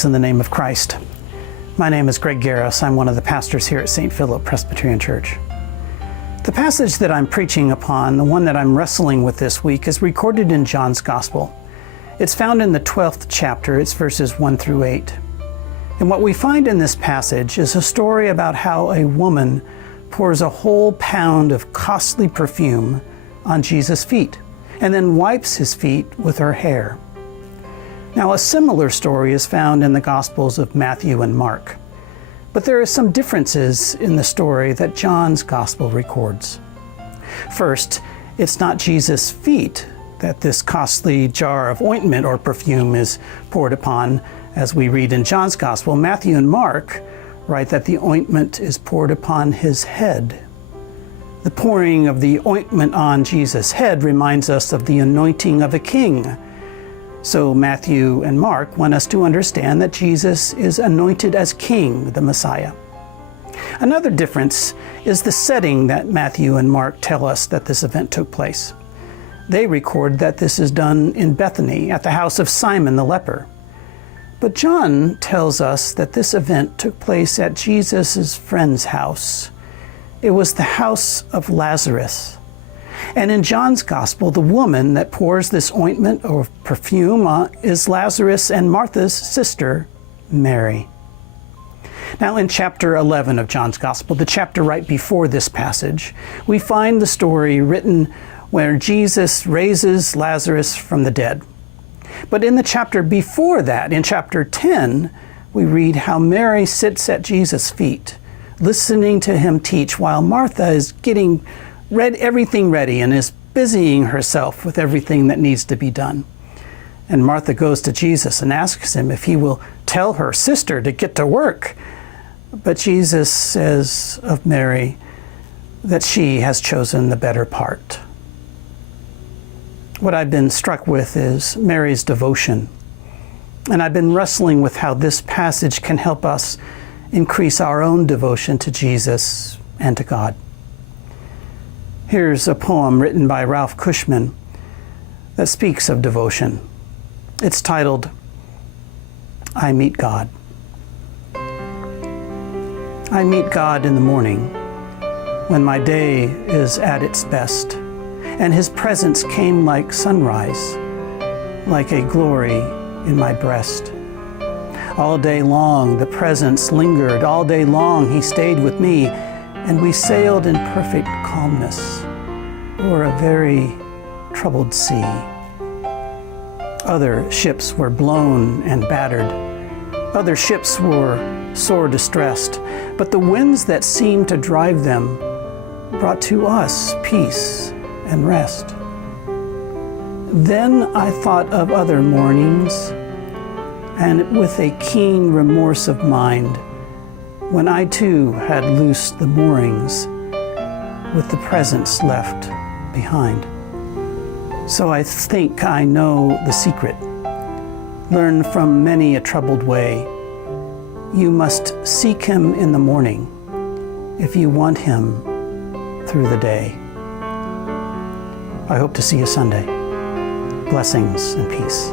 Greetings in the name of Christ. My name is Garis. I'm one of the pastors here at St. Philip Presbyterian Church. The passage that I'm preaching upon, the one that I'm wrestling with this week, is recorded in John's Gospel. It's found in the 12th chapter. It's verses 1 through 8. And what we find in this passage is a story about how a woman pours a whole pound of costly perfume on Jesus' feet and then wipes his feet with her hair. Now, a similar story is found in the Gospels of Matthew and Mark, but there are some differences in the story that John's Gospel records. First, it's not Jesus' feet that this costly jar of ointment or perfume is poured upon, as we read in John's Gospel. Matthew and Mark write that the ointment is poured upon his head. The pouring of the ointment on Jesus' head reminds us of the anointing of a king. So Matthew and Mark want us to understand that Jesus is anointed as King, the Messiah. Another difference is the setting that Matthew and Mark tell us that this event took place. They record that this is done in Bethany at the house of Simon the leper. But John tells us that this event took place at Jesus' friend's house. It was the house of Lazarus. And in John's Gospel, the woman that pours this ointment or perfume is Lazarus and Martha's sister, Mary. Now, in chapter 11 of John's Gospel, the chapter right before this passage, we find the story written where Jesus raises Lazarus from the dead. But in the chapter before that, in chapter 10, we read how Mary sits at Jesus' feet, listening to him teach, while Martha is getting everything ready and is busying herself with everything that needs to be done. And Martha goes to Jesus and asks him if he will tell her sister to get to work. But Jesus says of Mary that she has chosen the better part. What I've been struck with is Mary's devotion. And I've been wrestling with how this passage can help us increase our own devotion to Jesus and to God. Here's a poem written by Ralph Cushman that speaks of devotion. It's titled, I Meet God. I meet God in the morning when my day is at its best, and his presence came like sunrise, like a glory in my breast. All day long the presence lingered, all day long he stayed with me, and we sailed in perfect calmness o'er a very troubled sea. Other ships were blown and battered. Other ships were sore distressed, but the winds that seemed to drive them brought to us peace and rest. Then I thought of other mornings, and with a keen remorse of mind, when I too had loosed the moorings, with the presence left behind. So I think I know the secret, learned from many a troubled way. You must seek him in the morning if you want him through the day. I hope to see you Sunday. Blessings and peace.